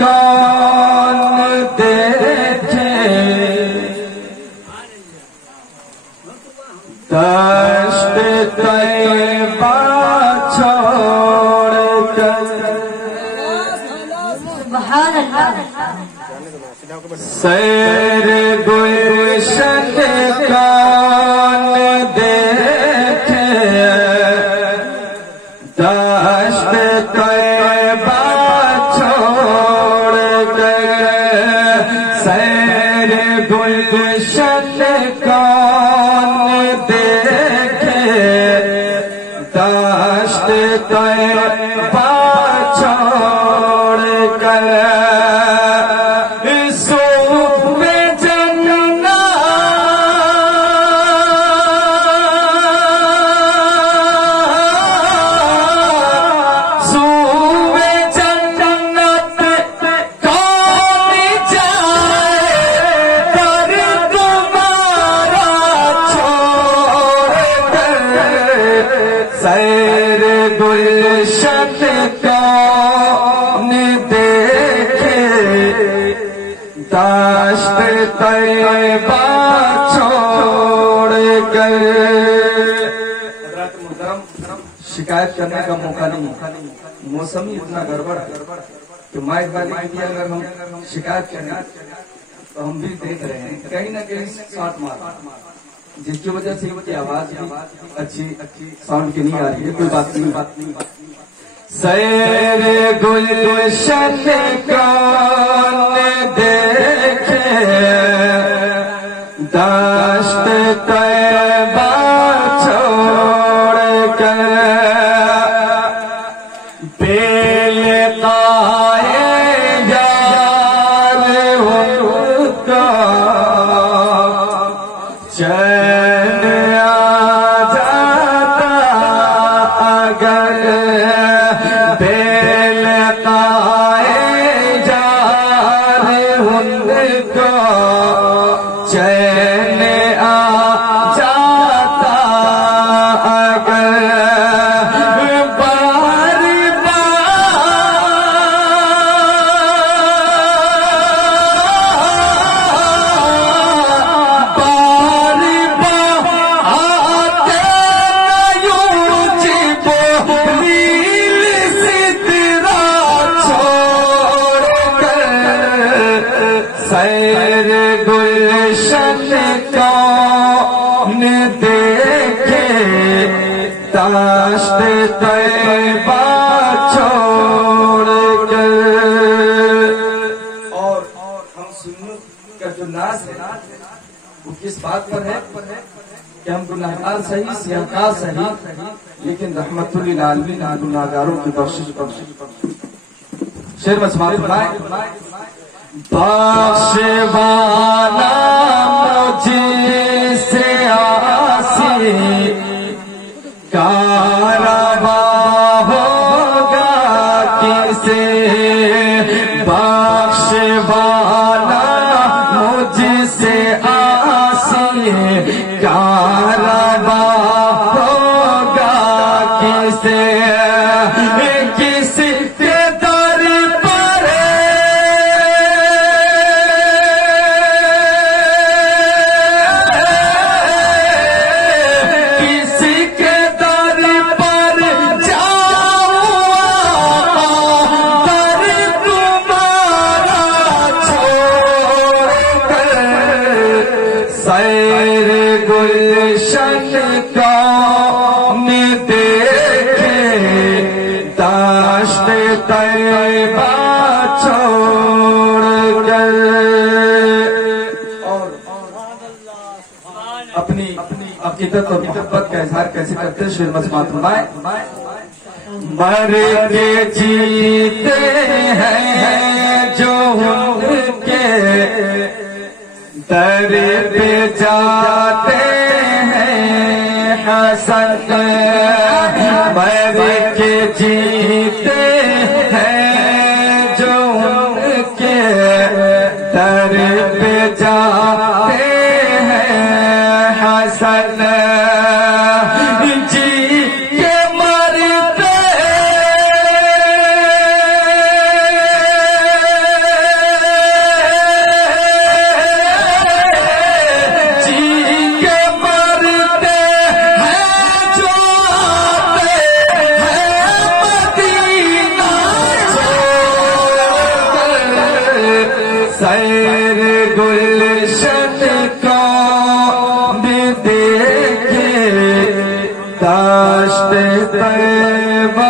कौन देखे, दश्त तैबा छोड़ कर सैर गुलशन कौन देखे, दश्त तैबा छोड़ कर सैर गुलशन कौन देखे, दश्त तैबा छोड़ कर सैर गुलशन कौन देखे, दश्त तैबा छोड़ कर। शिकायत करने का मौका नहीं, मौसम ही इतना गड़बड़ है कि माइक वाले की अगर हम शिकायत करें तो हम भी देख रहे हैं कहीं ना कहीं शॉट मार, जिसकी वजह से उनकी आवाज अच्छी साउंड की नहीं आ रही है। कोई बात नहीं। सैर गुलशन कौन देखे, दश्त तैबा छोड़ कर बेलकाए यार उनका चैन आ जाता अगर, बेलकाए यार उनको चैन आ जाता अगर, बार सैर गुलशन कौन देखे, दश्त तैबा छोड़ कर। और हम सुन्नत का जो नाज है वो किस बात पर है कि हम गुनाहगार सही, सियाहकार सही, लेकिन रहमतुल लिल आलमीन गुनाहगारों की बख्शिश। शेर में समाप्त फरमाए, बख्शवाना मुझसे आसी कारवा होगा किसे, बख्शवाना मुझसे आसी कारवा होगा किसे, किसी के दर पर सैर गुलशन कौन देखे, दश्त तैबा छोड़ कर। और अपनी अकीदत और मोहब्बत का इजहार कैसे करते हैं, शेर में समाप्त फरमाए, मर के जीते हैं जो उनके दर पे जाते हैं हसन, मर के जीते हैं जो उनके दर पे जाते हैं हसन, जी के मरते सैर गुलशन का भी देखे दाश्त तैबा